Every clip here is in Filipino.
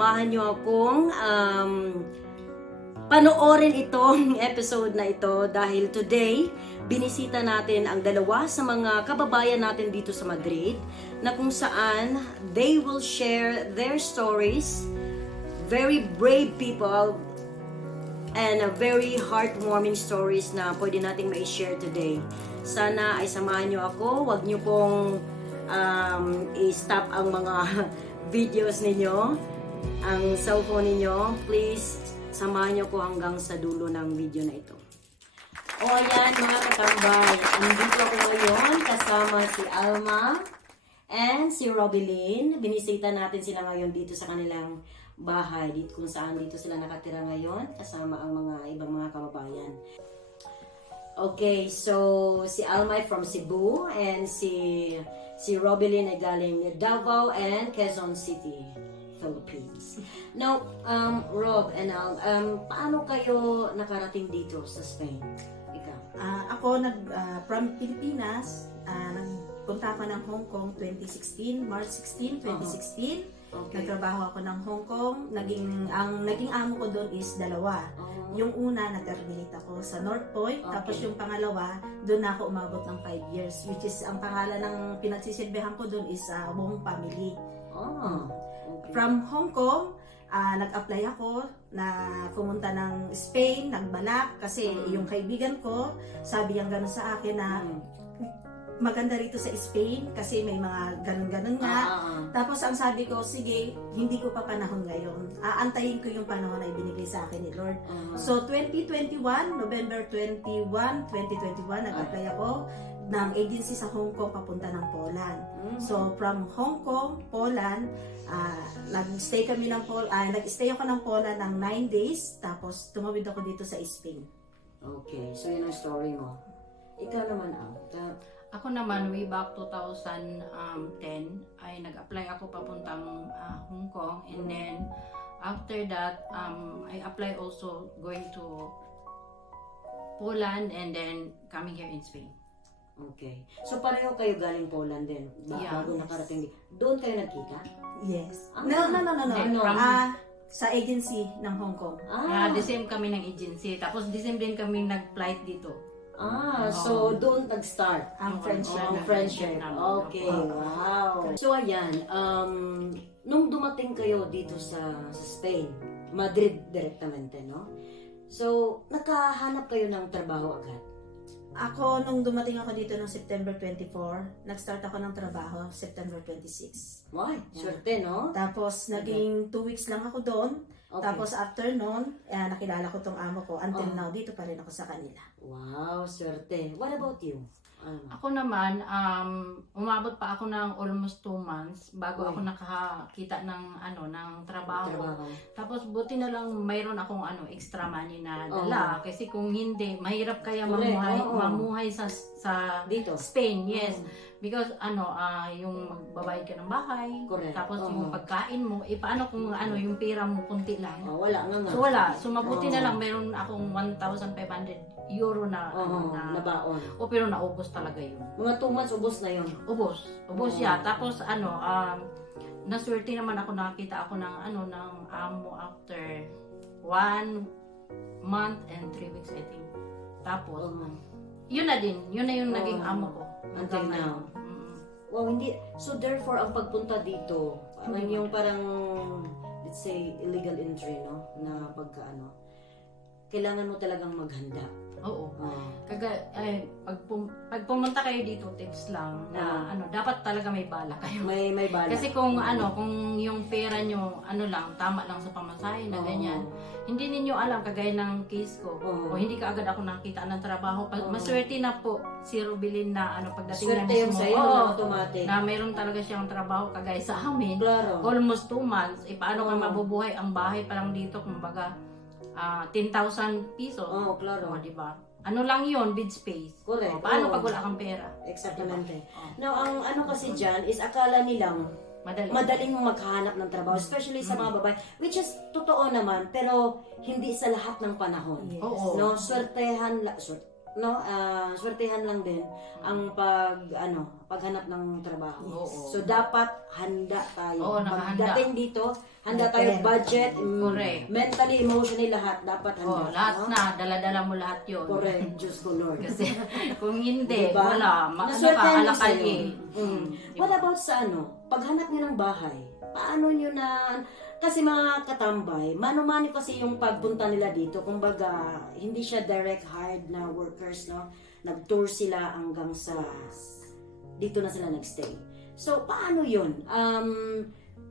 samahan nyo akong panoorin itong episode na ito dahil today, binisita natin ang dalawa sa mga kababayan natin dito sa Madrid na kung saan they will share their stories, very brave people, and very heartwarming stories na pwede nating ma-share today. Sana ay samahan nyo ako, wag nyo pong i-stop ang mga videos ninyo, ang cellphone ninyo. Please, samahan nyo ko hanggang sa dulo ng video na ito. O ayan mga katambay, nandito ako ngayon kasama si Alma and si Robilyn. Binisita natin sila ngayon dito sa kanilang bahay, dito kung saan dito sila nakatira ngayon kasama ang mga ibang mga kababayan. Okay, so si Alma ay from Cebu and si Robilyn ay galing Davao and Quezon City, Philippines. Now, Rob and Al, paano kayo nakarating dito sa Spain? Ako from Pilipinas, nagpunta ako ng Hong Kong 2016, March 16, 2016. Okay. Nagtrabaho ako ng Hong Kong. Ang naging amo ko doon is dalawa. Yung una, nag-terminate ako sa North Point. Okay. Tapos yung pangalawa, doon ako umabot ng 5 years. Which is, ang pangalan ng pinagsisilbihan ko doon is buong family. Okay. From Hong Kong, nag-apply ako na pumunta ng Spain, nagbalak kasi yung kaibigan ko, sabi niya gano'n sa akin na maganda rito sa Spain kasi may mga ganun-ganun nga. Tapos ang sabi ko, sige, hindi ko pa panahon ngayon. Aantayin ko yung panahon na ibinigay sa akin ni Lord. So 2021, November 21, 2021, nag-apply ako ng agency sa Hong Kong papunta ng Poland. So from Hong Kong, Poland, nag-stay ako ng Poland ng 9 days, tapos tumawid ako dito sa Spain. Okay, so yun ang story mo. Ikaw naman, Al. Ako naman, way back 2010, ay nag-apply ako papuntang Hong Kong. And then, after that, I apply also going to Poland and then coming here in Spain. Okay. So pareho kayo galing Poland din, bago nakarating. Doon kayo nagkita? Yes. Ah. No. Ano? Sa agency ng Hong Kong. The same kami ng agency. Tapos the same din kami nag-flight dito. So doon nag-start Ang friendship. ang friendship. Okay, wow. So ayan, nung dumating kayo dito sa Spain, Madrid direktamente, no? So, nakahanap kayo ng trabaho agad? Ako, nung dumating ako dito ng September 24, nag-start ako ng trabaho September 26. Why? Swerte, no? Tapos, naging 2 weeks lang ako doon. Okay. Tapos, after noon, nakilala ko tong amo ko. Until now, dito pa rin ako sa kanila. Wow, swerte. What about you? Ako naman, umabot pa ako ng almost 2 months bago ako nakakita ng trabaho. Tapos buti na lang mayroon akong extra money na dala kasi kung hindi mahirap kaya mamuhay sa dito Spain. Yes. Because yung magbabayad ka ng bahay, correct. Tapos yung pagkain mo, paano kung yung pera mo kunti lang. Wala nga nga. So wala. So mabuti na lang mayroon akong 1,500 euro na na baon. pero naubos talaga yun. Mga 2 months ubos na yun. Ubos ya. Tapos naswerte naman ako, nakakita ako ng ng amo after 1 month and 3 weeks I think. Tapos yun na yung naging amo ko Until now. Wow, hindi. So therefore, ang pagpunta dito, yung parang, let's say, illegal entry, no? Na kailangan mo talagang maghanda. Oo. Pag pumunta kayo dito, tips lang na dapat talaga may bala kayo. May bala. Kasi kung yung pera nyo lang tama lang sa pamasahe na ganyan, hindi ninyo alam, kagaya ng case ko. O hindi ka agad ako nakita ng trabaho. Maswerte na po si Robilyn na pagdating swerte na yung mismo. sa'yo na automatic. Na mayroon talaga siyang trabaho kagaya sa amin. Claro. Almost 2 months. Paano ka mabubuhay? Ang bahay pa lang dito, kumbaga 10,000 pesos. Claro. Diba? Ano lang yun, bid space. Correct. Paano pag wala kang pera? Exactamente. Now, ang kasi dyan is akala nilang madaling maghanap ng trabaho, especially sa mga babae, which is totoo naman, pero hindi sa lahat ng panahon. Yes. No, no, swertehan lang din ang paghanap ng trabaho. Oo. So dapat handa tayo. Oo, nakahanda. Pagdating dito, handa tayo budget, Correct. mentally, emotionally, lahat dapat handa. Oh, lahat no? na, dala-dala mo lahat yun. Correct, Diyos ko Lord. Kasi kung hindi, Diba? wala. Ano ka, Naswertehan din alakal sa'yo. eh. What about sa paghanap niyo ng bahay? Paano niyo kasi mga katambay, mano-mano kasi yung pagpunta nila dito. Kumbaga, hindi siya direct hired na workers, no? Nag-tour sila hanggang sa dito na sila nagstay. So, paano yun?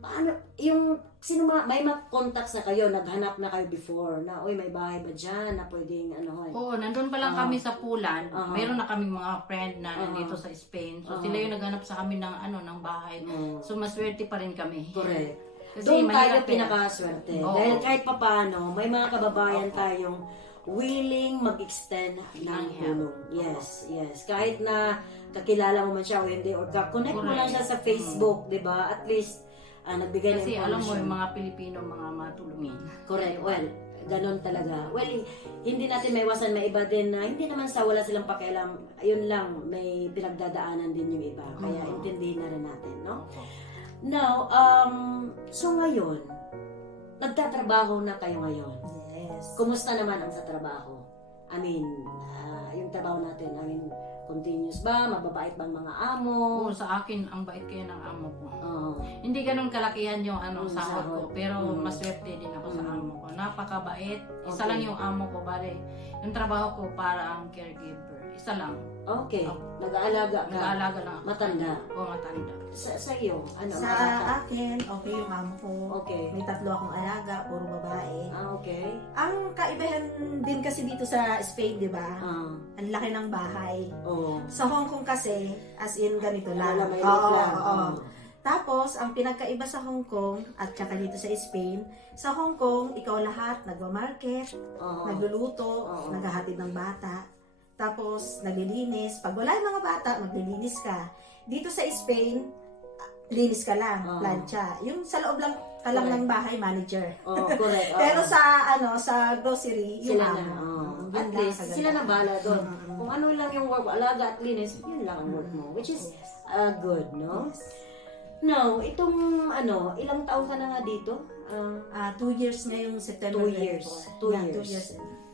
Paano, may contact na kayo, naghanap na kayo before, na, oy, may bahay ba dyan, na pwedeng, Oo, nandun pa lang kami sa Pulan. Uh-huh. Meron na kaming mga friend na nandito sa Spain. So, sila yung naghanap sa kami ng, ng bahay. So, maswerte pa rin kami. Correct. Kasi Doon tayo mahirap yan. pinakaswerte. Oo. Dahil kahit papano, may mga kababayan tayong willing mag-extend ng tulong. Yes, yes. Kahit na kakilala mo man siya o hindi, or ka-connect mo lang siya sa Facebook, di ba? At least, nagbigay ng Kasi information. alam mo, yung mga Pilipino, mga matulungin. Correct. Well, ganon talaga. Well, hindi natin maiwasan, may iba din na hindi naman sa wala silang pakialam. Ayun lang, may pinagdadaanan din yung iba. Kaya intindihin na rin natin, no? Now, so ngayon, nagtatrabaho na kayo ngayon. Yes. Kumusta naman ang sa trabaho? I mean, yung trabaho natin, continuous ba? Mababait bang mga amo? Oo, sa akin, ang bait kaya ng amo ko. Oo. Hindi ganun kalakihan yung sahod sahod. ko, pero maswerte din ako sa amo ko. Napakabait. Isa Okay. lang yung amo ko, bale. Yung trabaho ko para ang caregiver. Isa lang. Okay. Nag-aalaga ka? Nag-aalaga lang ako. Matanda? Oo, matanda. Sa iyo? Sa Bata? akin, okay yung amo ko. Okay. May 3 akong alaga, puro babae. Okay. Ang kaibahan din kasi dito sa Spain, di ba? Ah. Ang laki ng bahay. Oo. Sa Hong Kong kasi, as in ganito lang. Wala, may Oo, liit lang. oo. Tapos, ang pinagkaiba sa Hong Kong at saka dito sa Spain, sa Hong Kong, ikaw lahat nagwa-market, Oo. nagluluto, Oo. naghahatid ng bata, tapos naglilinis. Pag wala yung mga bata, maglilinis ka. Dito sa Spain, linis ka lang, Oo. plancha. Yung sa loob lang ka lang ng bahay, manager. Oo, correct. Oo. Pero sa grocery, yung sila na. amo. Oo. Yun At lang least, kaganda. sila na bahala doon. Mm. Kung ano lang yung work, alaga at linis, yun lang ang work mo. Which is good, no? Yes. Now, itong ilang taon ka na nga dito? 2 years ngayong September. 2 years. 24. 2 Yeah, years. 2 years.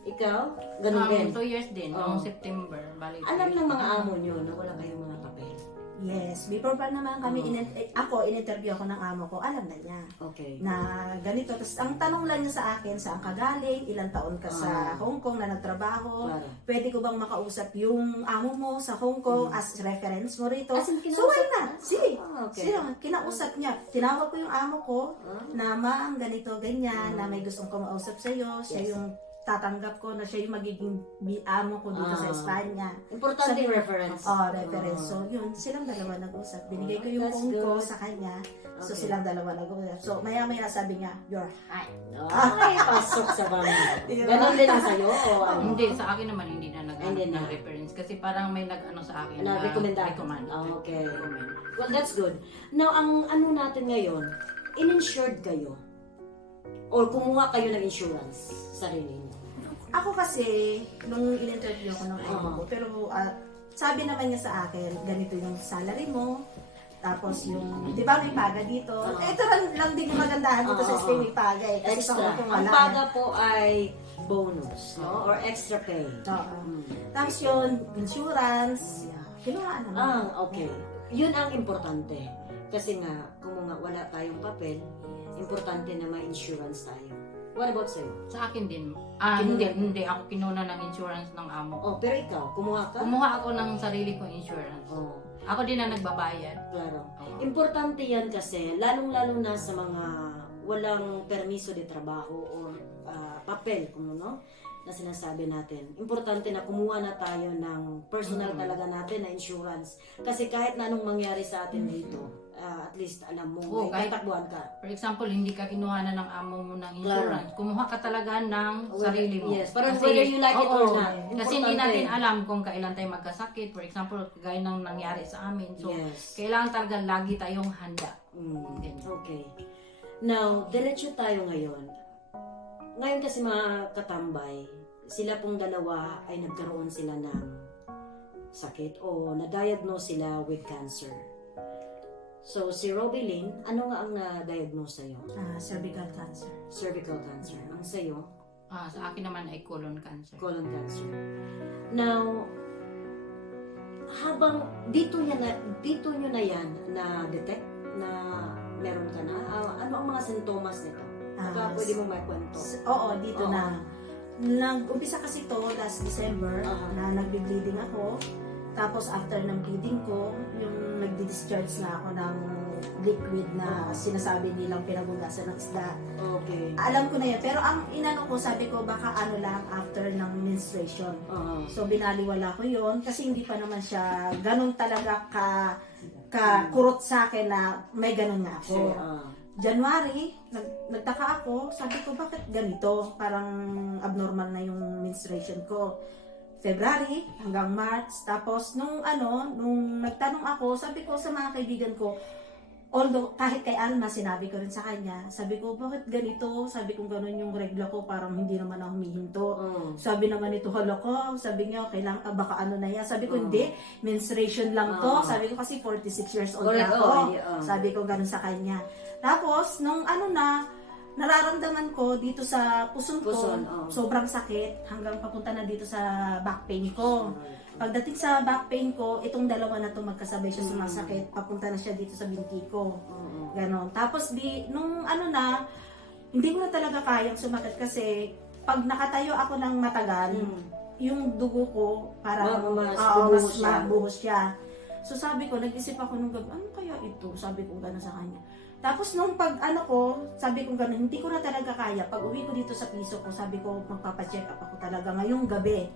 Ikaw? Ganun din. 2 years din, Oo. noong September. Bali, Alam ng mga amo nyo na wala kayong mga papel. Yes. Before pa naman kami, in-interview ako ng amo ko, alam na niya Okay. na ganito. Tapos ang tanong lang niya sa akin, saan ka galing, ilang taon ka sa Hong Kong na nagtrabaho, Claro. pwede ko bang makausap yung amo mo sa Hong Kong as reference mo rito? As in, So why not? Sige. Okay. Kinausap niya. Tinawag ko yung amo ko na ma'am, ganito, ganyan, na may gustong kumausap sa'yo. Siya Yes. yung tatanggap ko na siya yung magiging amo ko dito sa Espanya. Importante Sabi- reference. Reference. So, yun, silang dalawa nag-usap. Binigay ko yung That's phone ko good. sa kanya. So, Okay. silang dalawa nag-usap. So, maya-maya sabi niya, you're high. Ay, pasok sa bangin. Diba? Ganon din ang sa'yo? O ano? Hindi, sa akin naman hindi na Hindi na. ng reference. Kasi parang may sa akin Na-recommend. recommend. Okay. Recommend. Well, that's good. Now, ang natin ngayon, in-insured kayo? Or kumuha kayo ng insurance? Sarili niyo? Ako kasi, nung in-interview ko ng amo ko, pero sabi naman niya sa akin, ganito yung salary mo, tapos yung, di ba may paga dito? Ito lang din yung magandahan dito sa Spain, may paga eh. Kasi sa Extra. Hong Kong Ang wala. paga po ay bonus, no? Or extra pay. Oo. Tapos yun, insurance, kinuha naman. Okay. Yun ang importante. Kasi nga, kung wala tayong papel, importante na may insurance tayo. What about sa'yo? Sa akin din. Kinuha? Hindi ako kinuna ng insurance ng amo ko. Oh, pero ikaw, kumuha ka? Kumuha ako ng sarili kong insurance. Oh, Ako din ang nagbabayad. klaro. Oo. Importante yan kasi, lalong-lalo na sa mga walang permiso de trabaho o papel, kung ano, na sinasabi natin. Importante na kumuha na tayo ng personal talaga natin na insurance. Kasi kahit na anong mangyari sa atin dito, at least alam mo, Oo, may kahit- tatakbuhan ka. For example, hindi ka kinuha na ng amo mo ng insurance. Kumuha ka talaga ng sarili mo. Yes, parang whether you like it or Oo, not. Kasi hindi Importante. natin alam kung kailan tayo magkasakit. For example, kagaya ng nangyari sa amin. So, Yes. kailangan talaga lagi tayong handa. Okay. Now, diretso tayo ngayon. ngayon kasi mga katambay, sila pong dalawa ay nagkaroon sila ng sakit o na-diagnose sila with cancer. So, si Robilyn, ano nga ang na-diagnose sa'yo? Cervical cancer. Cervical cancer. Ang sa'yo? Sa akin naman ay colon cancer. Colon cancer. Now, habang dito nyo na yan na-detect na meron ka na, ano ang mga sintomas nito? Baka pwede mo maikwento. Oo, dito Oo. na. Nag-umpisa kasi to last December Aha. na nagbe-bleeding ako. Tapos after ng bleeding ko, yung nagdi-discharge na ako ng liquid na sinasabi nilang pinagugasan ng isda. Okay. Alam ko na yan. Pero ang inano ko, sabi ko baka ano lang after ng menstruation. So binaliwala ko yon kasi hindi pa naman siya ganun talaga kurot sa akin na may ganun nga ako. January, nagtaka ako, sabi ko bakit ganito? Parang abnormal na yung menstruation ko. February hanggang March, tapos nung nagtanong ako, sabi ko sa mga kaibigan ko, although kahit kay Alma sinabi ko rin sa kanya, sabi ko bakit ganito? Sabi ko ganun yung regla ko, parang hindi naman ako humihinto. Sabi naman ito, hala ko, sabi niya kailangan baka ano na yan. Sabi ko hindi, menstruation lang to. Sabi ko kasi 46 years old na ako. Sabi ko ganun sa kanya. Tapos nung nararamdaman ko dito sa puson ko, sobrang sakit hanggang papunta na dito sa back pain ko. Pagdating sa back pain ko, itong dalawa na to magkasabay siya sumasakit, papunta na siya dito sa binti ko. Ganon. Tapos nung hindi ko na talaga kayang sumakit kasi pag nakatayo ako ng matagal, yung dugo ko parang mas mabuhos siya. So sabi ko, nag-isip ako nung gabi, ano kaya ito? Sabi ko gano'n sa kanya. Tapos nung sabi ko gano'n, hindi ko na talaga kaya. Pag uwi ko dito sa piso ko, sabi ko, magpapacheck up ako talaga ngayong gabi.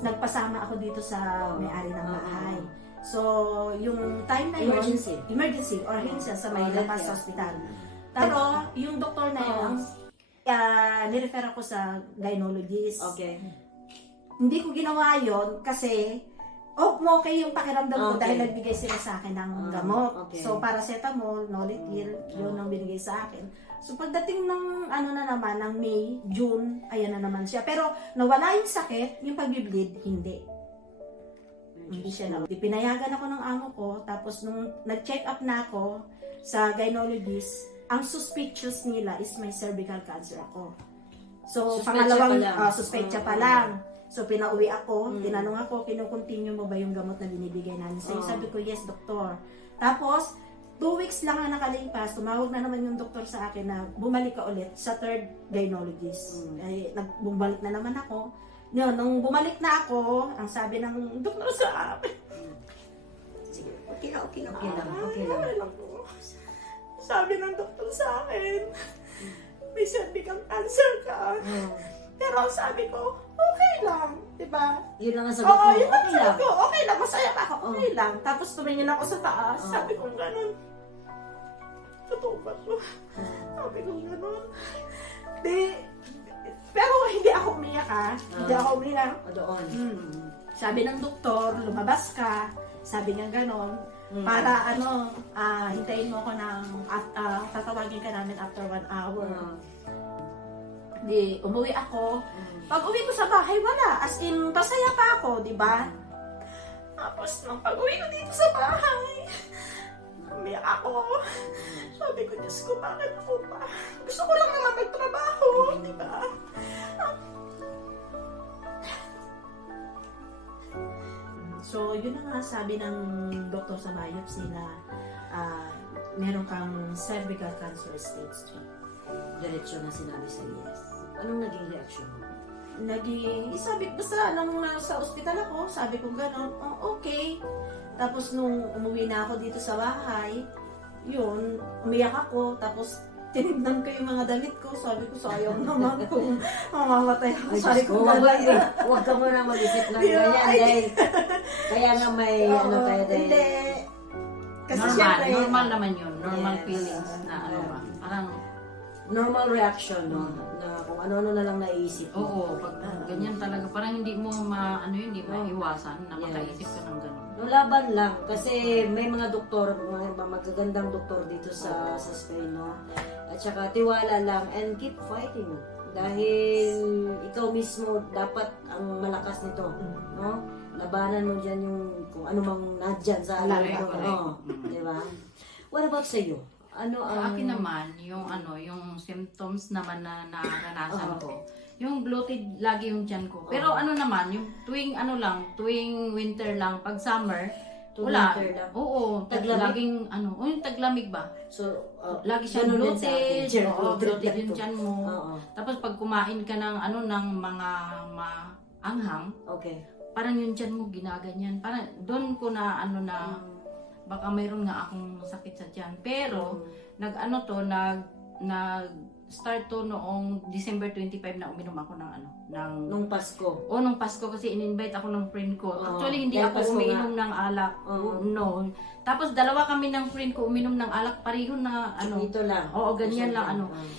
Nagpasama ako dito sa may-ari ng bahay. So, yung time na yun, emergency or Hinsel sa may Lapas Hospital. Pero, yung doktor na yun, nirefer ako sa gynecologist. Okay. Hindi ko ginawa yun kasi okay yung pakiramdam ko dahil nagbigay sila sa akin ng gamot. Okay. So, paracetamol, Nolitil, yun ang binigay sa akin. So, pagdating ng ng May, June, ayan na naman siya. Pero, nawala yung sakit, yung pag-bleed, hindi. Hindi siya na. Pinayagan ako ng amo ko, tapos nung nag-check up na ako sa gynecologist, ang suspicious nila is may cervical cancer ako. So, pangalawang suspectya pa lang. So, pinauwi ako, tinanong ako, kinukontinue mo ba yung gamot na binibigay namin? So, sabi ko, yes, doktor. Tapos, 2 weeks lang na nakalipas, tumawag na naman yung doktor sa akin na bumalik ka ulit sa third gynecologist. Ay, bumalik na naman ako. Yun, nung bumalik na ako, ang sabi ng doktor sa akin, Sige, okay lang. Sabi ng doktor sa akin, may cervical cancer ka. Pero sabi ko, okay lang, di ba? Yun lang ang sagot mo. Yun lang Okay sabi lang. ko, okay lang, masaya pa ako, okay lang. Tapos tumingin ako sa taas, sabi ko gano'n. Totoo ba to? Sabi ko gano'n. Pero hindi ako umiyak Hindi ako umiyak. Doon. Sabi ng doktor, lumabas ka. Sabi niya gano'n. Para hintayin mo ko tatawagin ka namin after 1 hour. Di, umuwi ako. Pag uwi ko sa bahay, wala. As in, pasaya pa ako, di ba? Tapos, nung pag uwi ko dito sa bahay, umiyak ako. Sabi ko, Diyos ko, bakit ako pa? Gusto ko lang naman magtrabaho, di ba? So, yun na nga sabi ng doktor sa biopsy na meron kang cervical cancer stage 3. Diretso na sinabi sa yes. Anong naging reaction mo? Basta nung nasa ospital ako, sabi ko gano'n, okay. Tapos nung umuwi na ako dito sa bahay, yun, umiyak ako, tapos tinignan ko yung mga damit ko, sabi ko sayang naman kung mamamatay ako. Sabi ko Huwag ka muna mag-isip ng ganyan dahil kaya nga may tayo dahil. Hindi. Kasi syempre, normal naman yun. Normal Yes. feelings na parang Normal reaction, no? Na kung ano-ano na lang naisip mo. oo, pag ganyan talaga, parang hindi mo hindi maiwasan na makaisip ka ng gano'n. No, laban lang. Kasi may mga doktor, mga magagandang doktor dito sa Spain, no? At saka tiwala lang and keep fighting. Dahil ikaw mismo dapat ang malakas nito, no? Labanan mo dyan yung kung ano mang nadyan sa alam Correct, mo, correct. no? Di ba? What about sa iyo? Ano Sa ang akin naman, yung symptoms naman na naranasan Oo. ko. Yung bloated lagi yung tiyan ko. Pero ano naman, yung tuwing winter lang, pag summer, Tuwing wala. winter lang? Oo, Taglamig? laging yung taglamig ba? So, Lagi siyang ganun din sa akin. bloated, Sure, bloated lang yung to. tiyan mo. Oo. Tapos pag kumain ka ng ng mga maanghang, Okay. parang yung tiyan mo ginaganyan. Parang doon ko na baka mayroon nga akong sakit sa tiyan. Pero nag start to noong December 25 na uminom ako ng Nung Pasko. nung Pasko kasi in-invite ako ng friend ko. Oo. Actually, hindi Dahil ako Pasko umiinom ng alak. Oo. No. Tapos dalawa kami ng friend ko uminom ng alak. Pareho na Ito lang. Oo, ganyan Ito lang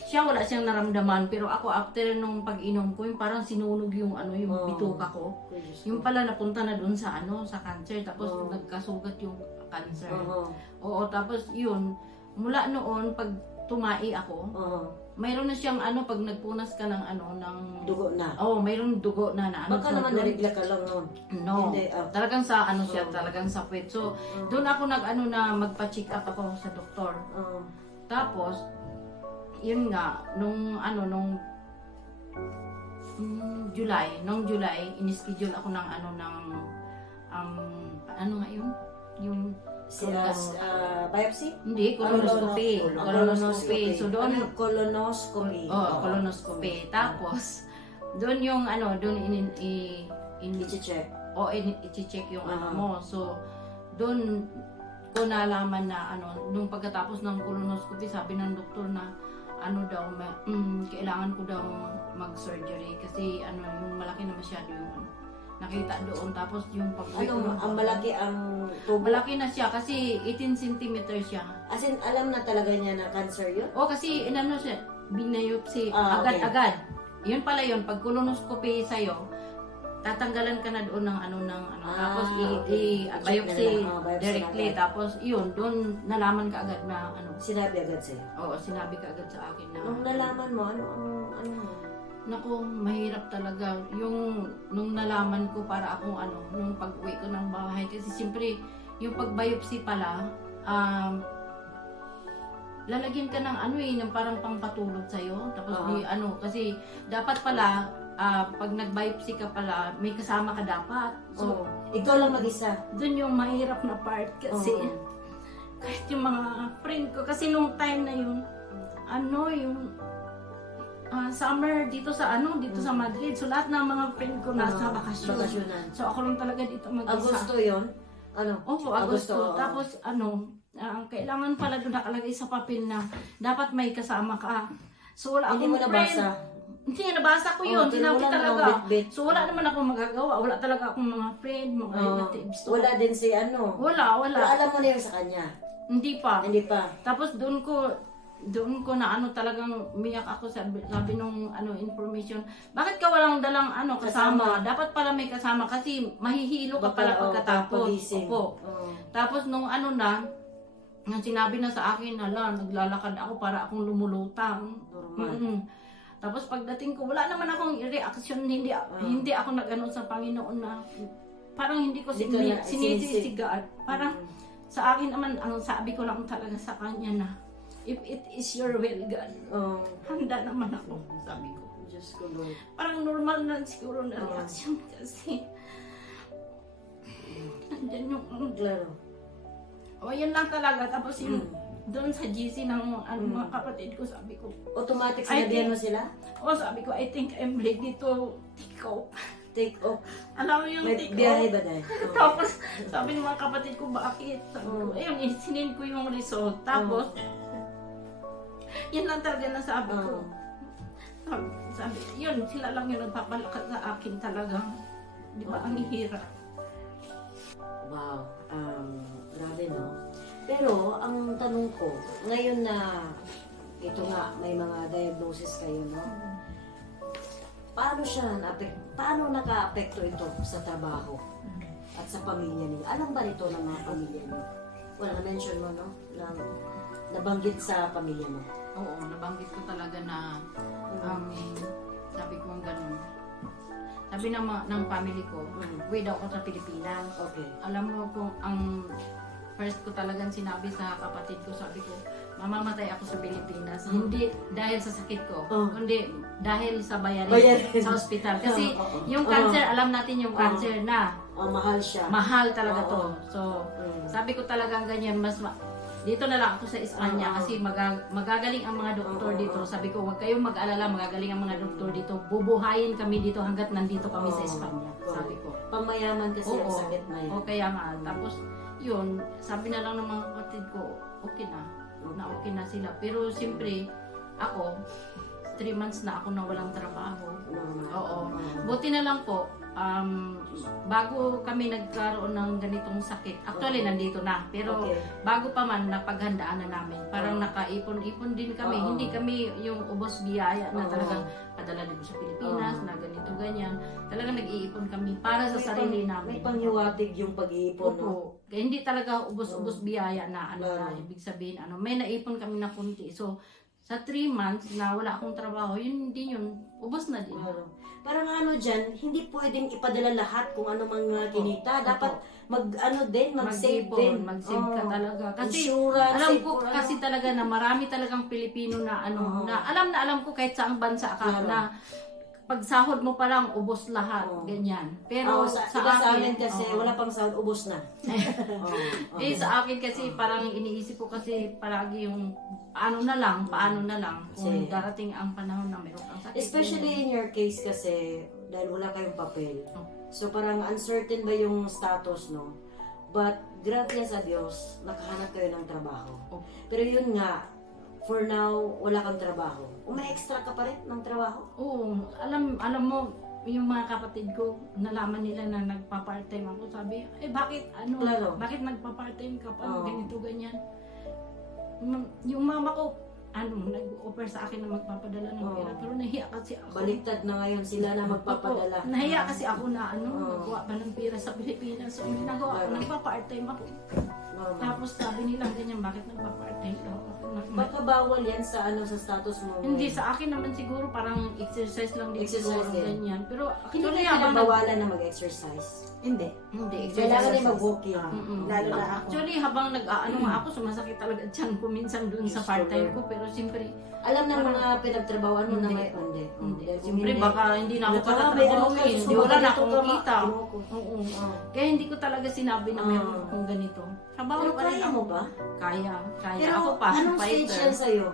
Siya wala siyang naramdaman. Pero ako after nung pag-inom ko, yung parang sinunog yung yung Oo. bituka ko. Yung pala napunta na doon sa sa cancer. Tapos Oo. nagkasugat yung cancer. Oo. Oo, tapos yun, mula noon pag tumai ako, Oo. mayroon na siyang pag nagpunas ka ng ng Dugo na. mayroon dugo na Baka So, naman doon- narigla ka lang noon. No. Hindi, Talagang sa siya, Oo. talagang sa puwet. So, doon ako na magpa-check up ako sa doktor. Oo. Tapos, yun nga, nung July, in-schedule ako ng ano nga yun? Yung Biopsy? hindi, colonoscopy. Colonoscopy. So doon Colonoscopy. colonoscopy. Tapos doon yung doon I-check. i-check yung Ah. mo. So doon ko nalaman na nung pagkatapos ng colonoscopy, sabi ng doktor na kailangan ko daw mag-surgery kasi yung malaki na masyado yung nakita doon. Tapos yung pag-uwi ko Ang malaki ang tubo. malaki na siya kasi 18 cm siya. As in, alam na talaga niya na cancer yun? O kasi siya, binayopsi Ah, okay. agad-agad. Yun pala yun, pag colonoscopy sa'yo, tatanggalan ka na doon ng tapos okay. biopsy I-check na lang. Biopsy directly. na agad. Tapos yun, doon nalaman ka agad na Sinabi agad sa'yo. Oo, sinabi ka agad sa akin na Nung nalaman mo, ano mo? naku, mahirap talaga. Nung nalaman ko para akong nung pag-uwi ko ng bahay. Kasi siyempre, yung pag-biopsy pala, lalagyan ka ng ng parang pangpatulog sa'yo. Tapos kasi dapat pala, pag nag-biopsy ka pala, may kasama ka dapat. So, Ikaw lang mag-isa. dun yung mahirap na part kasi kahit yung mga friend ko, kasi nung time na yun, yung summer dito sa Madrid. So lahat ng mga friend ko nasa bakasyon. Bakasyonan. So ako lang talaga dito mag-isa. Agosto yun? Opo, Agosto. Tapos kailangan pala doon nakalagay sa papel na dapat may kasama ka. So wala Hindi akong mo nabasa? Hindi, nabasa ko yun. pero Sinabi wala namang talaga. bit-bit. So wala naman ako magagawa. Wala talaga akong mga friend, mga relatives. So, Wala din si Wala. Pero alam mo na yun sa kanya? Hindi pa. Hindi pa. Tapos doon ko na talagang umiyak ako, sabi nung information, bakit ka walang dalang kasama? Dapat pala may kasama kasi mahihilo ka pala pagkatapos. pagising. Opo. Tapos nung nung sinabi na sa akin, naglalakad ako para akong lumulutang. Normal. Tapos pagdating ko, wala naman akong reaction, hindi ako nag-ano sa Panginoon na parang hindi ko Hindi ka na sinisisigaan. Parang sa akin naman, ang sabi ko lang talaga sa kanya na, if it is your will, God, handa naman ako, sabi ko. Diyos ko, Lord. Parang normal na siguro na reaction kasi nandyan yung Claro. yan lang talaga. Tapos yung doon sa GC ng mga kapatid ko, sabi ko, Automatic I sinabihan think- mo sila? sabi ko, I think I'm ready to take off. Take off. Alam mo yung May take biyahe off? ba dahil? Tapos, sabi ng mga kapatid ko, bakit? Sabi ko, ayun, sinin ko yung result. Tapos, yan lang talaga na sabi ko. Sabi, yun, sila lang yung nagpapalakas sa akin talaga. Di ba, ang hirap. Wow. Grabe, no? Pero, ang tanong ko, ngayon na ito nga, may mga diagnosis kayo, no? Paano naka-apekto ito sa trabaho at sa pamilya niyo? Alam ba nito ng mga pamilya niyo? Wala, na-mention mo, no? Na nabanggit sa pamilya mo. Oo, nabanggit ko talaga na sabi ko ang ganun. Sabi ng family ko, uwi daw ako sa Pilipinas. Okay. Alam mo kung ang first ko talagang sinabi sa kapatid ko, sabi ko, mamamatay ako sa Pilipinas. Hindi dahil sa sakit ko, kundi dahil sa bayarin sa ospital. Kasi yung cancer, alam natin yung cancer na Mahal siya. mahal talaga to. So, sabi ko talagang ganyan, dito na lang ako sa Espanya kasi magagaling ang mga doktor dito. Sabi ko, huwag kayong mag-alala, magagaling ang mga doktor dito. Bubuhayin kami dito hanggat nandito kami sa Espanya. Sabi ko. Pamayaman kasi ang Oo. sakit na yun. O kaya nga. Tapos, yun, sabi na lang ng mga kapatid ko, okay na. Na okay na sila. Pero siyempre, ako, 3 months na ako na walang trabaho. Oo. Buti na lang po, bago kami nagkaroon ng ganitong sakit, actually nandito na, pero bago pa man napaghandaan na namin, parang nakaipon-ipon din kami, hindi kami yung ubos biyaya na talagang padala dito sa Pilipinas, na ganito ganyan, talagang nag-iipon kami para sa sarili namin. May panghiwatig yung pag-iipon, no? Opo. Kaya hindi talaga ubos-ubos biyaya na na ibig sabihin, may naipon kami na kunti. So, sa 3 months na wala akong trabaho, yun din yun, ubos na din. Parang dyan, hindi pwedeng ipadala lahat kung ano mga kinita. Dapat mag-save din. Mag-save ka talaga. Kasi insurance, alam ko kasi talaga na marami talagang Pilipino na na alam ko kahit saang bansa ka na pag sahod mo pa lang, ubos lahat. Ganyan. Pero sa akin, amin kasi, wala pang sahod, ubos na. sa akin kasi parang iniisip ko kasi palagi yung paano na lang kung darating ang panahon na meron kang sakit. Especially in your case kasi, dahil wala kayong papel. So parang uncertain ba yung status, no? But, gracias a Diyos, nakahanap kayo ng trabaho. Pero yun nga, for now, wala kang trabaho. Uma-extra ka pa rin ng trabaho? Oo, alam mo, yung mga kapatid ko, nalaman nila na nagpa-part-time ako. Sabi, bakit bakit nagpa-part-time ka pa? Ganito, ganyan. Yung mama ko, nag-offer sa akin na magpapadala ng pera, pero nahiya kasi ako. Baliktad na ngayon sila na magpapadala. Nahiya kasi ako na magawa pa ng pera sa Pilipinas. So, ginagawa ko, nagpa-part-time ako. Tapos sabi nila ganyan, bakit nagpa-part-time daw ako? Baka bawal yan sa sa status mo. Hindi, sa akin naman siguro parang exercise lang din siguro, ganyan. Pero Hindi actually, na bawalan na mag-exercise. Hindi. Kailangan din mag-walking. Lalo na ako. Actually, habang ako, sumasakit talaga tiyan ko minsan doon sa part-time ko. Pero siyempre, Alam ng mga pinagtrabawan mo na may hindi. siyempre baka hindi na ako patatrabahuin. Hindi, wala na akong kita. Oo. Kaya hindi ko talaga sinabi na meron akong ganito. Trabaho Pero pa rin kaya ako. mo ba? Kaya. Pero Ako pa, anong stage fighter. yan sa'yo?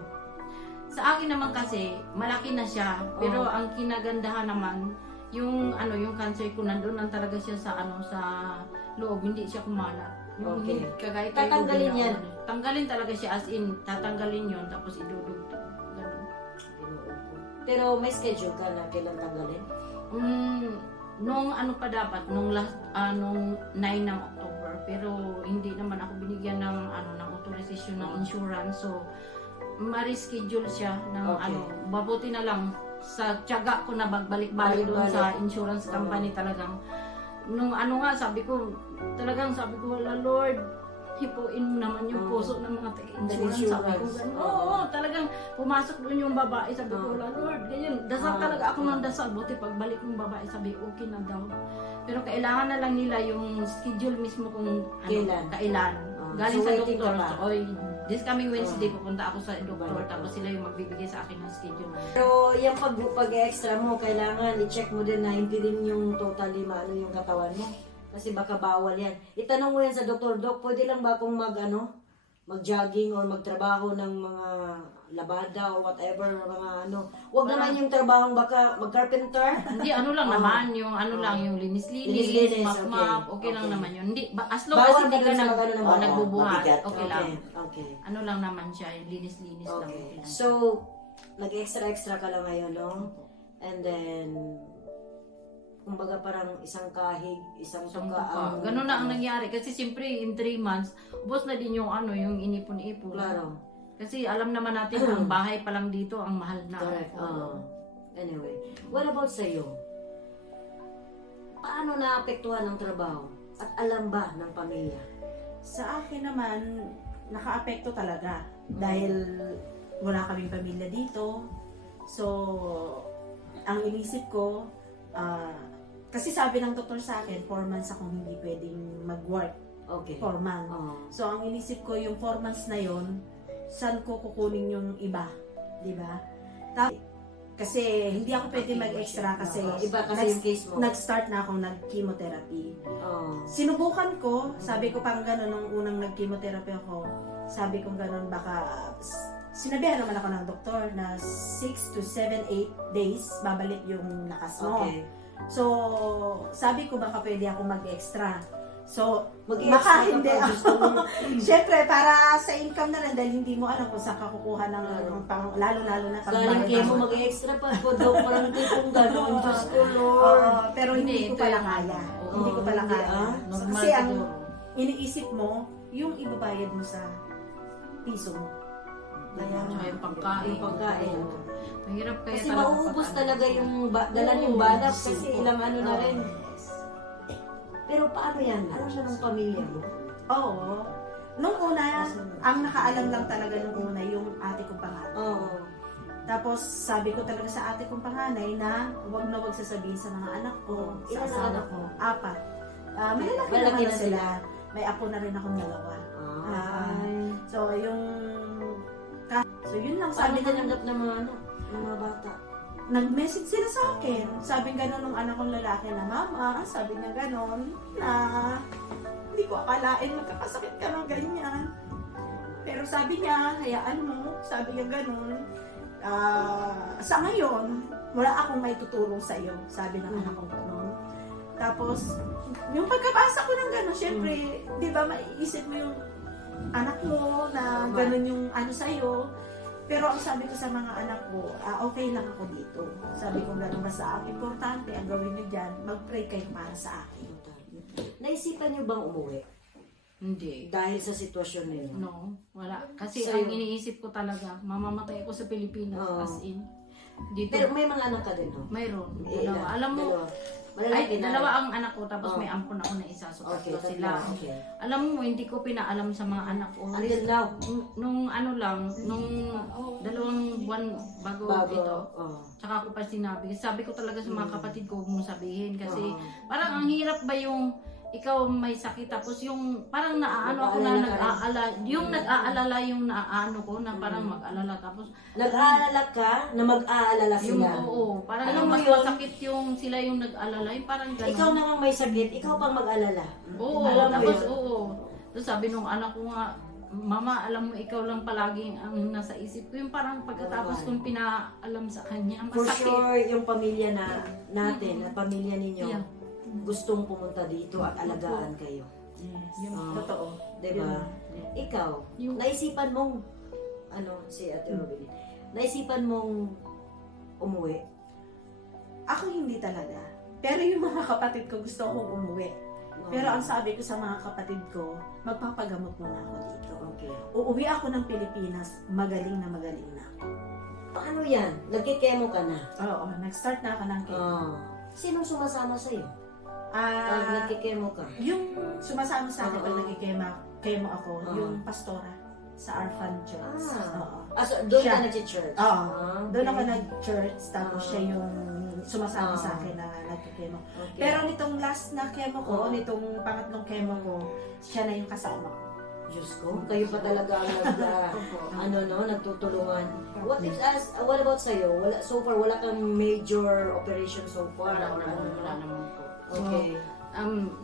Sa akin naman kasi, malaki na siya. Pero ang kinagandahan naman, yung cancer ko nandun lang talaga siya sa sa loob, hindi siya kumalat. Yung kagaya kay Tatanggalin Ruben yan? ako, tanggalin talaga siya, as in, tatanggalin yun, tapos idudugtog. Ganun. Pero may schedule ka na kailan tanggalin? Nung pa dapat, nung 9 ng October, pero hindi naman ako binigyan ng ng authorization ng insurance, so ma-reschedule siya ng mabuti na lang sa tiyaga ko na magbalik-balik doon sa insurance company talagang nung sabi ko wala Lord, hipuin mo naman yung puso ng mga taga-insurance. Sabi ko gano'n. Oo, talagang pumasok doon yung babae. Sabi ko, wala Lord, ganyan. Dasal talaga ako ng dasal. Buti pagbalik ng babae, sabi, okay na daw. Pero kailangan na lang nila yung schedule mismo kung kailan. Galing sa doktor. This coming Wednesday, pupunta ako sa doktor. Tapos sila yung magbibigay sa akin ng schedule. Pero yung pag-extra mo, kailangan i-check mo din na hindi rin yung totally maano yung katawan mo. Kasi baka bawal yan. Itanong mo yan sa doktor, Dok, pwede lang ba akong mag-jogging or magtrabaho ng mga labada or whatever, mga Huwag naman yung trabahong baka mag-carpenter. Hindi, lang naman, yung yung linis-linis, map-map, okay lang naman yun. Hindi, as long as hindi ka nagbubuhat, okay lang. Okay. Lang naman siya, yung linis-linis lang. Okay lang. So, nag-extra ka lang ngayon, no? And then, kumbaga parang isang kahig, isang tuka. Ganun na ang nangyari. Kasi siyempre, in 3 months, ubos na din yung yung inipon-ipon. Klaro. Kasi alam naman natin, ang bahay pa lang dito, ang mahal na. Correct. Anyway, what about sa'yo? Paano naapektuhan ng trabaho? At alam ba ng pamilya? Sa akin naman, naka-apekto talaga. Dahil wala kaming pamilya dito. So, ang inisip ko, kasi sabi ng doktor sa akin, 4 months akong hindi pwedeng mag-work. Okay. 4 months. Oh. So, ang inisip ko, yung 4 months na yon, saan ko kukunin yung iba? Di ba? Kasi hindi ako pwede mag-extra kasi Iba kasi yung case mo. nag-start na akong nag-chemotherapy. Oh. Sinubukan ko, sabi ko pang gano'n nung unang nag-chemotherapy ako, sabi ko gano'n baka, sinabihan naman ako ng doktor na 6 to 7, 8 days babalik yung lakas mo. Okay. So, sabi ko baka pwede ako mag-extra. So, Mag-i-extra baka ka hindi pa, ako. gusto mo. Siyempre, para sa income na lang dahil hindi mo alam kung saan ka kukuha ng lalo-lalo na Galing kayo mo, mag-extra pa po daw, parang tipong gano'n, Diyos ko, Lord. Oo, pero hindi ko ito pala yung- kaya. Oo, Hindi ko pala hindi, kaya. So, Normal kasi ang siguro. iniisip mo, yung ibabayad mo sa piso mo. Kaya, Tsaka yung pagkain. Yung pagkain. Mahirap kaya Kasi talaga mauubos pag- talaga yung dala yung Oo, balap kasi kasi po. ilang ano na rin. Pero paano yan? Alam mo ng pamilya mo? Oo. Nung una, ang nakaalam lang talaga nung una yung ate kong panganay. Oo. Tapos sabi ko talaga sa ate kong panganay na wag sasabihin sa mga anak ko, sa Ilan asawa anak ko. mo? 4. Malalaki Malaki naman na na sila. May apo na rin akong 2. So, yung... So, yun lang. Paano Sabi ko, tinanggap ng mga anak? Ng mga bata? nag-message sila sa akin. Sabi gano'n nung anak kong lalaki na, Mama, sabi niya gano'n, na hindi ko akalain magkakasakit ka ng ganyan. Pero sabi niya, hayaan mo, sabi niya gano'n, sa ngayon, wala akong may tutulong sa iyo, sabi ng anak kong gano'n. Tapos, yung pagkabasa ko ng gano'n, syempre, di ba, maiisip mo yung anak mo na gano'n yung ano sa'yo. Pero ang sabi ko sa mga anak ko, okay lang ako dito. Sabi ko gano'n, basta ang importante, ang gawin niyo dyan, mag-pray kayo para sa akin. Naisipan niyo bang umuwi? Hindi. Dahil sa sitwasyon ninyo? No, wala. Kasi So, ang iniisip ko talaga, mamamatay ako sa Pilipinas, Oo. as in. Dito, Pero may mga anak ka din, no? mayroon. Ilan? Dalawa. Alam mo, Malalaki ay, na. dalawa ang anak ko, tapos Oh. may ampon ako na isa, so Okay, tatlo sila. Okay. Alam mo, hindi ko pinaalam sa mga anak ko. Until now? Nung ano lang, nung 2 buwan bago ito, Oh. tsaka ko pa sinabi. Sabi ko talaga sa mga kapatid ko, huwag mong sabihin. Kasi Oo. parang ang hirap ba yung ikaw may sakit tapos yung parang naaano ako na Nag-aalala ka rin. nag-aalala, yung nag-aalala yung naaano ko na parang mag-alala tapos Nag-aalala ka na mag-aalala yung sila. oo, parang Alam yung mo mas yun? masakit yung sila yung nag-alala, yung parang gano'n. Ikaw namang may sakit, ikaw pang mag-alala. Oo, Alam mo tapos yun? oo. Tapos sabi nung anak ko nga, Mama, alam mo, ikaw lang palaging ang nasa isip ko. Yung parang pagkatapos kong pinaalam sa kanya, For masakit. sure, yung pamilya natin, at pamilya ninyo, Yeah. gustong pumunta dito at alagaan kayo. Yes. Oo. Totoo. Diba? Ikaw, Yung- naisipan mong, si Ate Robin, naisipan mong umuwi? Ako hindi talaga. Pero yung mga kapatid ko gusto akong umuwi. Pero ang sabi ko sa mga kapatid ko, magpapagamot muna ako dito. Okay. Uuwi ako ng Pilipinas, magaling na ako. Paano yan? Nagkikemo ka na? Oo, nag-start na ako ng chemo. Sinong sumasama sa'yo? Pag Ah, nagkikemo ka? yung sumasama sa akin pag Oo. nagkikemo ako, Oo. yung pastora sa Orphan Church. Oo. So, doon Siya. ka nag-church? Oo. Okay. Doon ako nag-church, tapos Ah. siya yung sumasama Ah. sa akin na nagkikemo. Okay. Pero nitong last na chemo ko, Oo. nitong pangatlong chemo ko, siya na yung kasama ko. Diyos ko, kayo pa talaga ang nagtutulungan. What about sa'yo? So far, wala kang major operation so far? Wala naman po. Okay.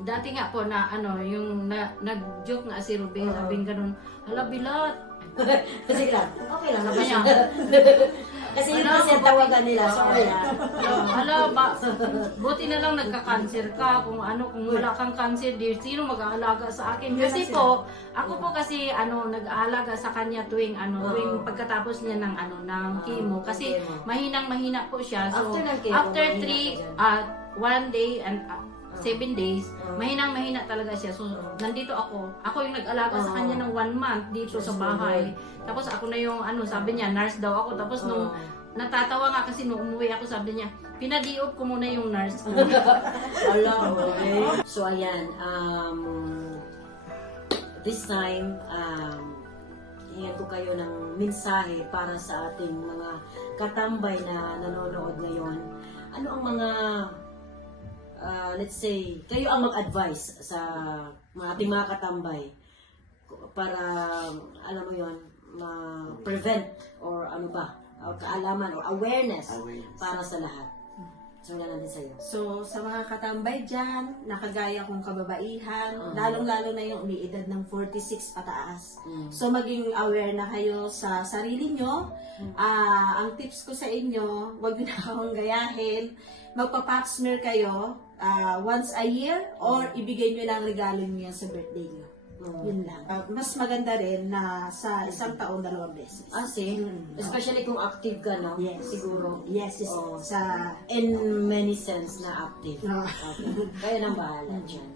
Dati nga po na yung nag-joke nga si Ruby, sabihin ganun, hala bilat. Kasi lang, okay lang. Sabi niya, Kasi yun Alam, kasi ang tawagan nila. Sorry hala ba, buti na lang nagka-cancer ka, kung wala kang cancer, dear, sino mag-aalaga sa akin? Kasi po, ako po kasi nag-aalaga sa kanya tuwing tuwing pagkatapos niya ng chemo. Kasi mahina po siya. So, After ng chemo, after mahina 3, 1 day and 7 days, mahina talaga siya. So, nandito ako yung nag-alaga sa kanya ng 1 month dito sa bahay. Tapos ako na yung sabi niya, nurse daw ako. Tapos nung natatawa nga kasi nung umuwi ako, sabi niya, pinadiop ko muna yung nurse ko. okay. So, ayan. This time, hingan ko kayo ng mensahe para sa ating mga katambay na nanonood ngayon. Ano ang mga, let's say, kayo ang mag-advise sa ating mga katambay para, alam mo yon, ma-prevent or ano ba, kaalaman or awareness para sa lahat. So, yan natin sa'yo. So, sa mga katambay dyan, nakagaya kong kababaihan, lalong-lalo na yung umiidad ng 46 pataas. So, maging aware na kayo sa sarili nyo. Ang tips ko sa inyo, huwag nyo na akong gayahin. Magpa-pap smear kayo once a year or ibigay nyo lang regalo nyo yan sa birthday nyo. Yun lang. Mas maganda rin na sa isang taon 2 beses. Especially kung active ka, no? Yes. Siguro. Yes, sa In many sense na active. No. Okay. Kaya nang bahala dyan.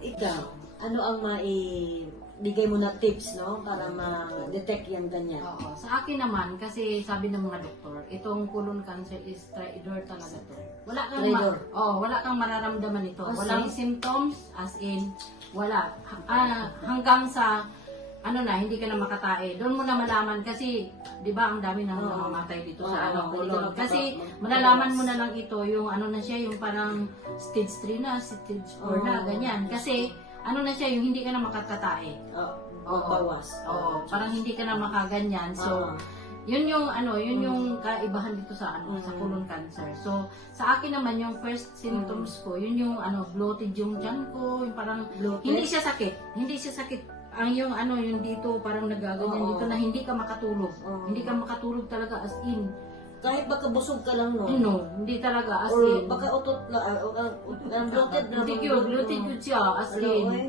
Ikaw, ano ang maibigay mo na tips, no? Para ma-detect yung ganyan. Oo. Sa akin naman, kasi sabi ng mga doktor, itong colon cancer is traitor talaga to. Wala kang wala kang mararamdaman ito. Walang symptoms, as in wala. Hanggang sa hindi ka na makatae. Doon mo na malaman kasi 'di ba ang dami nang namamatay dito sa colon. Kasi malalaman mo na lang ito yung na siya, yung parang stage 3 na, stage 4 na, ganyan. Kasi na siya, yung hindi ka na makatatae. Bawas. Parang hindi ka na makaganyan. So yun yung yung kaibahan dito sa sa colon cancer. So sa akin naman yung first symptoms ko, yun yung bloated yung tiyan ko, yung parang hindi siya sakit. Ang yung yung dito parang nagaganyan dito na hindi ka makatulog. Hindi ka makatulog talaga, as in. Kahit baka busog ka lang, no? No, hindi talaga, as Or in. baka utot bloated na. Bloated yun siya, as in.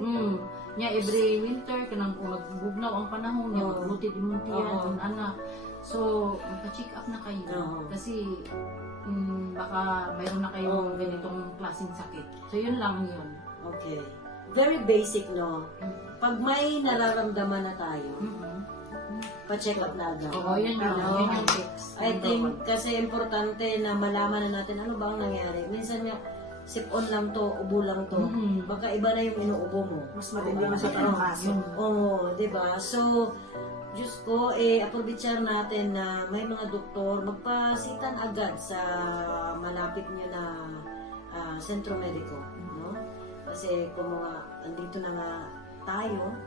Nya every winter kanang magbugnaw ang panahon niya, bloated imunti yan, anak. So, magpa-check up na kayo. Kasi, baka mayroon na kayong ganitong klaseng sakit. So, yun lang yun. Okay. Very basic, no? Pag may nararamdaman na tayo, pa-check up na agad. Oo, yun yung tips. I think, kasi importante na malaman na natin ano ba ang nangyari. Minsan nga, sip-on lang to, ubo lang to. Baka iba na yung inuubo mo. mas matindi na sa kaso. Oo, diba? So, Diyos ko, aprobitsar natin na may mga doktor, magpasitan agad sa malapit nyo na sentro mediko, no? Kasi kung andito na nga tayo,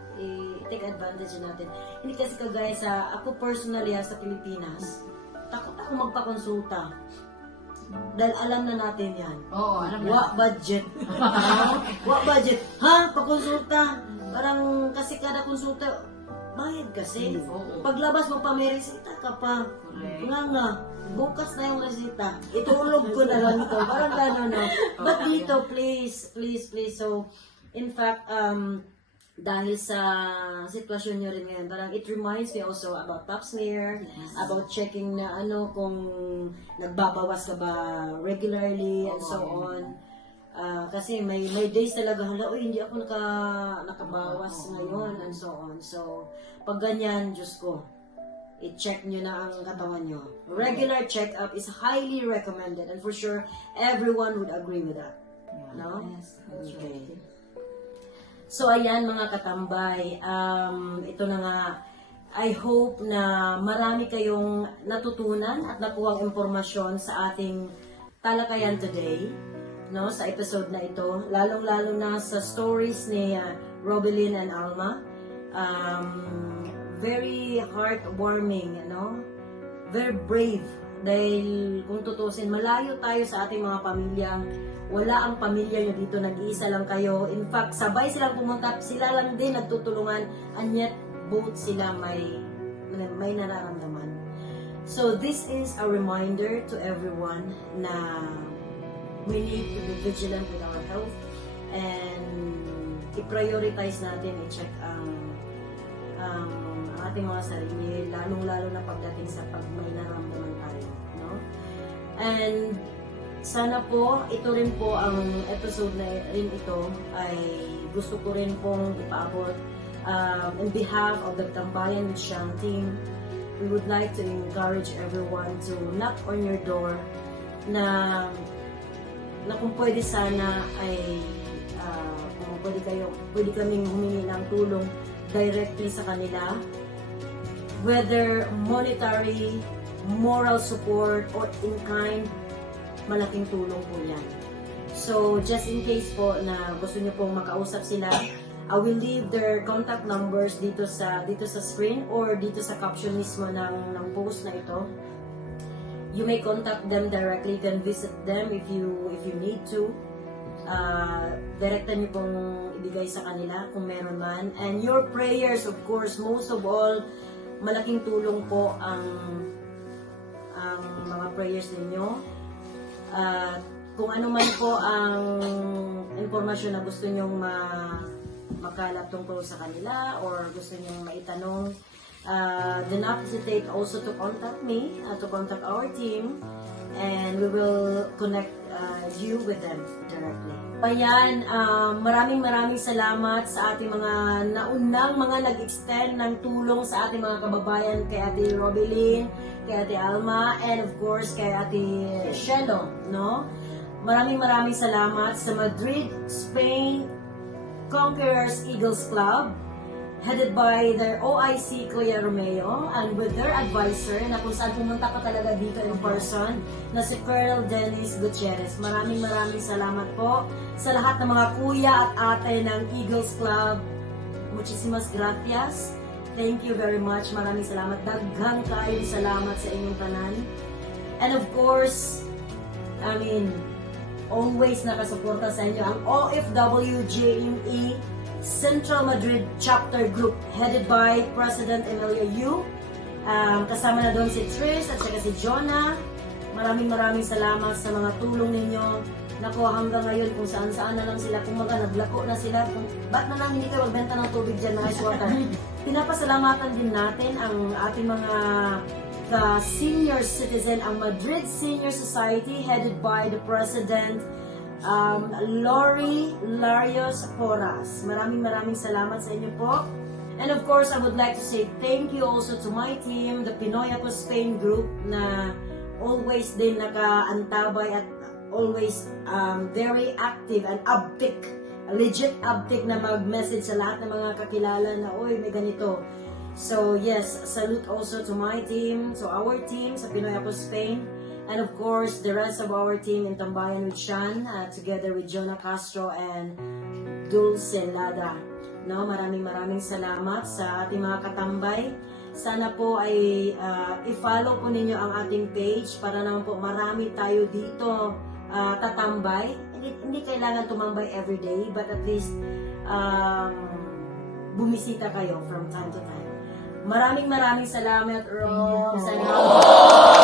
take advantage natin. Hindi kasi kagaya ako personally sa Pilipinas, takot ako magpakonsulta. Dahil alam na natin yan. Oo, alam na. What budget? What budget? Ha? Pakonsulta? Parang kasi kada konsulta, bayad kasi. Paglabas mo pa may resita ka pa. Nga, bukas na yung resita. Itulog ko na lang ito. Parang gano'n, no? But dito, please. So, in fact, dahil sa sitwasyon nyo rin ngayon, parang it reminds me also about pap smear, about checking na kung nagbabawas ka ba regularly, and so on. Kasi may days talaga, hindi ako nakabawas ngayon, and so on. So, pag ganyan, Diyos ko, i-check nyo na ang katawan nyo. Regular check-up is highly recommended, and for sure, everyone would agree with that. No? Yes, that's Okay. right. So, ayan mga katambay, ito na nga, I hope na marami kayong natutunan at nakuhang impormasyon sa ating talakayan today, no, sa episode na ito, lalong-lalo na sa stories ni Robelyn and Alma. Very heartwarming, very brave, dahil kung tutusin, malayo tayo sa ating mga pamilyang wala ang pamilya nyo dito, nag-iisa lang kayo. In fact, sabay silang pumunta, sila lang din nagtutulungan, and yet both sila may nararamdaman. So this is a reminder to everyone na we need to be vigilant with our health and i-prioritize natin, i-check ang ating mga sarili, lalong-lalo na pagdating sa pag may nararamdaman tayo, no? And sana po, ito rin po ang episode na rin ito ay gusto ko rin pong ipaabot on behalf of the Tambayan with Siyang team. We would like to encourage everyone to knock on your door na kung pwede sana ay kung pwede kaming humingi ng tulong directly sa kanila whether monetary, moral support, or in kind, malaking tulong po yan. So, just in case po na gusto niyo pong makausap sila, I will leave their contact numbers dito sa screen or dito sa caption mismo ng post na ito. You may contact them directly. You can visit them if you need to. Direkta niyo pong ibigay sa kanila kung meron man. And your prayers, of course, most of all, malaking tulong po ang mga prayers ninyo. Kung ano man po ang informasyon na gusto nyong makalap tungkol sa kanila or gusto nyong maitanong, do not hesitate also to contact me, to contact our team, and we will connect you with them directly. Ayan, maraming salamat sa ating mga naunang mga nag-extend ng tulong sa ating mga kababayan, kay Ate Robilyn, kay Ate Alma, and of course kay Ate Shelo, no? Maraming salamat sa Madrid, Spain, Conquerors Eagles Club, headed by their OIC Kuya Romeo, and with their advisor na kung saan pumunta ka talaga dito in person, na si Colonel Dennis Gutierrez. Maraming salamat po sa lahat ng mga kuya at ate ng Eagles Club. Muchísimas gracias. Thank you very much. Maraming salamat. Daghang kayong salamat sa inyong tanan. And of course, always nakasuporta sa inyo ang OFW JME Central Madrid Chapter Group, headed by President Emilio Yu. Kasama na doon si Tris at saka si Jonah. Maraming salamat sa mga tulong ninyo. Nako, hanggang ngayon kung saan na lang sila, kung naglako na sila, kung ba't na lang hindi kayo magbenta ng tubig dyan na ice water. Pinapasalamatan din natin ang ating mga senior citizen, ang Madrid Senior Society, headed by the President Lori Larios Porras. Maraming salamat sa inyo po. And of course, I would like to say thank you also to my team, the Pinoy Ako Spain Group, na always din nakaantabay at always very active and uptick, legit uptick na mag-message sa lahat ng mga kakilala na, oy, may ganito. So yes, salute also to my team, to our team sa Pinoy Ako Spain, and of course the rest of our team in Tambayan with Sean, together with Jonah Castro and Dulce Lada. No, maraming salamat sa ating mga katambay. Sana po ay i-follow po ninyo ang ating page para naman po marami tayo dito tatambay. Hindi kailangan tumambay everyday, but at least bumisita kayo from time to time. Maraming salamat, Ro. Salamat.